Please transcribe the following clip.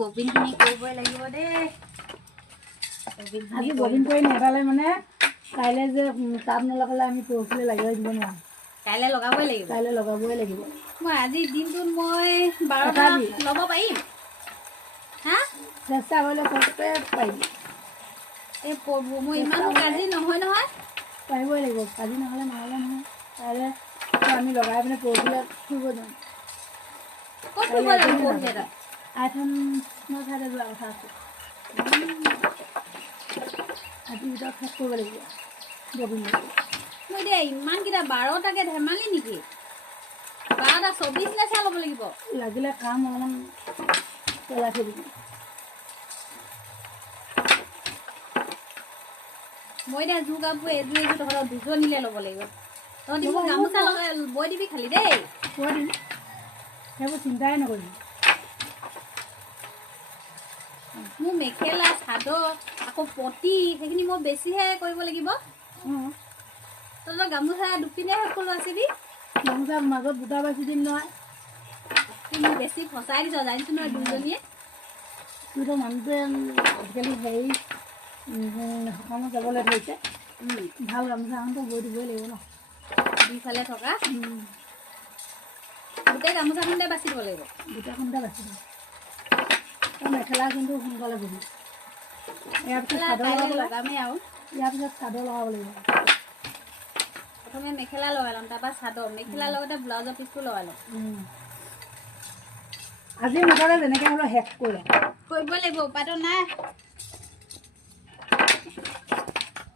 ববিনখিনি কৰিবই লাগিব দেই আজি ববিন কৰি নেপালে মানে কাইলৈ যে তাপ নলগালে আমি পৰহিলৈ লাগিব দিব নোৱাৰোঁ কাইলৈ লগাবই লাগিব কাইলৈ লগাবই লাগিব মই আজি দিনটোত মই 12টা ল'ব পাৰিম হা চেষ্টা কৰিলে সবকে পাৰিবি এই মই ইমানো কাজি নহয় নহয় পাৰিবই লাগিব কাজি নহ'লে নহয় কাইলৈ আমি লগাই পিনে পৰহিলৈ ফুৰিব যাম ক'ত ফুৰিব যাম পৰহিলৈ আইথানৰ ঠাইতে যোৱা কথা আছে আজিৰ ভিতৰত শেষ কৰিব লাগিব ববিন মই এতিয়া ইমানকেইটা 12টাকে ধেমালি নেকি 12টা 24 লেচা ল'ব লাগিব লাগিলে কাম অলপমান পেলাই থৈ দিবি মই এতিয়া জোৰ কাপোৰ এযোৰ তহঁতৰ দুজনীলে ল'ব লাগিব তহঁতি মোক গামোচা লগাই বৈ দিবি খালি দেই কৈ দিম সেইবোৰ চিন্তাই নকৰিবি মোৰ মেখেলা চাদৰ আকৌ পতি সেইখিনি মই বেছিহে কৰিব লাগিব তহঁতৰ গামোচা দুপিনে শেষ কৰি আছিলি গামোচা মাজত দুটা বাছি দিম নহয় তুমি বেছি ফচাই দিছ জানিছো নহয় দুজনীয়ে তোৰতো মানুহটোৱে আজিকালি হেৰি সকামত যাবলৈ ধৰিছে ভাল গামোচা এখনতো বৈ দিবই লাগিব ন দুইফালে থকা গোটেই গামোচাখনতে বাছি দিব লাগিব দুটাখনতে বাছি দিম মেখেলা কিন্তু সোনকালে বহি ইয়াৰ পিছত চাদৰ লগামেই আৰু ইয়াৰ পিছত চাদৰ লগাব লাগিব প্ৰথমে মেখেলা লগাই ল'ম তাৰপৰা চাদৰ মেখেলাৰ লগতে ব্লাউজৰ পিচটো লগাই ল'ম আজি মুঠতে যেনেকৈ হ'লেও শেষ কৰি ল'ম কৰিব লাগিব উপায়টো নাই